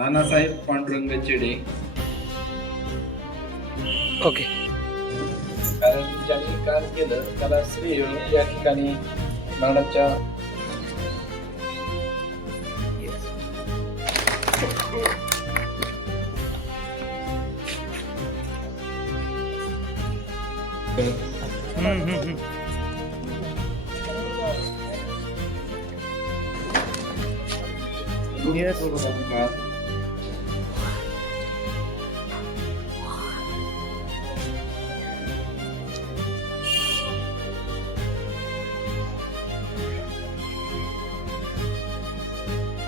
नानासाहेब पांडुरंग चेडे. ओके. कारण ज्यांनी काम केलं त्याला श्रेय या ठिकाणी नानाच्या Yes.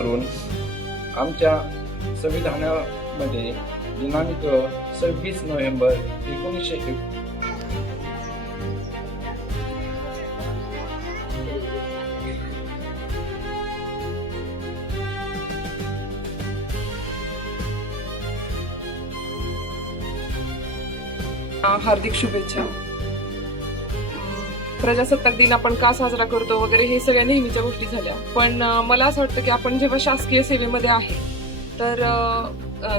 करून आमच्या संविधानामध्ये दिनांक सव्वीस नोव्हेंबर एकोणीसशे एक. हार्दिक शुभेच्छा. प्रजासत्ताक दिन आपण का साजरा करतो वगैरे हे सगळ्या नेहमीच्या गोष्टी झाल्या. पण मला असं वाटतं की आपण जेव्हा शासकीय सेवेमध्ये आहे तर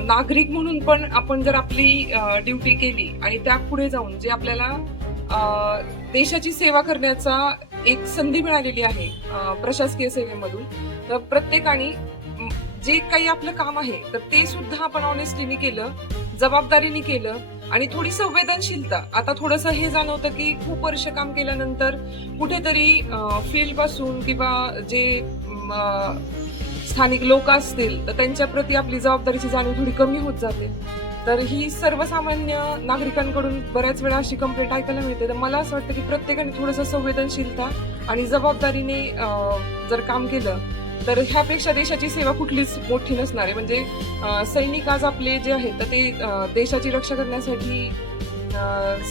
नागरिक म्हणून पण आपण जर आपली ड्युटी केली आणि त्या पुढे जाऊन जे आपल्याला देशाची सेवा करण्याचा एक संधी मिळालेली आहे प्रशासकीय सेवेमधून तर प्रत्येकाने जे काही आपलं काम आहे तर ते सुद्धा आपण ऑनेस्टीने केलं जबाबदारीने केलं आणि थोडी संवेदनशीलता. आता थोडंसं हे जाणवतं की खूप वर्ष काम केल्यानंतर कुठेतरी फील्डपासून किंवा जे स्थानिक लोक असतील तर त्यांच्या प्रती आपली जबाबदारीची जाणीव थोडी कमी होत जाते. तर ही सर्वसामान्य नागरिकांकडून बऱ्याच वेळा अशी कंप्लेंट ऐकायला मिळते. तर मला असं वाटतं की प्रत्येकाने थोडंसं संवेदनशीलता आणि जबाबदारीने जर काम केलं तर ह्यापेक्षा देशाची सेवा कुठलीच मोठी नसणार आहे. म्हणजे सैनिक आज आपले जे आहेत तर ते देशाची रक्षा करण्यासाठी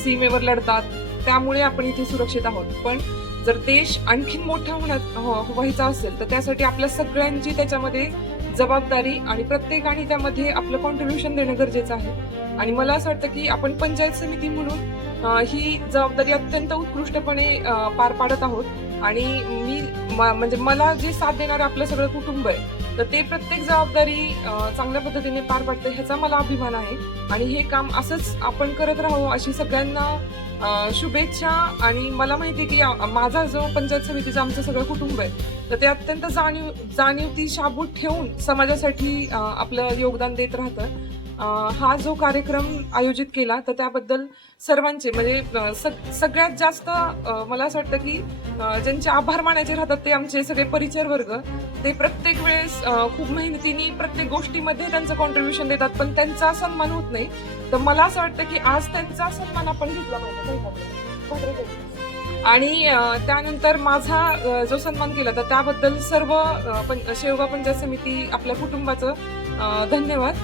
सीमेवर लढतात. त्यामुळे आपण इथे सुरक्षित आहोत. पण जर देश आणखीन मोठा होण्यात हो, व्हायचा असेल तर त्यासाठी आपल्या सगळ्यांची त्याच्यामध्ये जबाबदारी आणि प्रत्येकाने त्यामध्ये आपलं कॉन्ट्रीब्युशन देणं गरजेचं आहे. आणि मला असं वाटतं की आपण पंचायत समिती म्हणून ही जबाबदारी अत्यंत उत्कृष्टपणे पार पाडत आहोत. आणि मी म्हणजे मला जे साथ देणारं आपलं सगळं कुटुंब आहे तर ते प्रत्येक जबाबदारी चांगल्या पद्धतीने पार पाडतं ह्याचा मला अभिमान आहे. आणि हे काम असंच आपण करत राहू अशी सगळ्यांना शुभेच्छा आणि मला माहिती आहे की माझा जो पंचायत समितीचं आमचं सगळं कुटुंब आहे तर ते अत्यंत जाणीव जाणीव ती शाबूत ठेवून समाजासाठी आपलं योगदान देत राहतं. हा जो कार्यक्रम आयोजित केला तर त्याबद्दल सर्वांचे म्हणजे सग- सगळ्यात जास्त मला असं वाटतं की ज्यांचे आभार मानायचे राहतात ते आमचे सगळे परिचर वर्ग. ते प्रत्येक वेळेस खूप मेहनतीने प्रत्येक गोष्टीमध्ये त्यांचं कॉन्ट्रीब्युशन देतात पण त्यांचा सन्मान होत नाही. तर मला असं वाटतं की आज त्यांचा सन्मान आपण घेतला पाहिजे आणि त्यानंतर माझा जो सन्मान केला तर त्याबद्दल सर्व पण शेवगा पंचायत समिती आपल्या कुटुंबाचं धन्यवाद.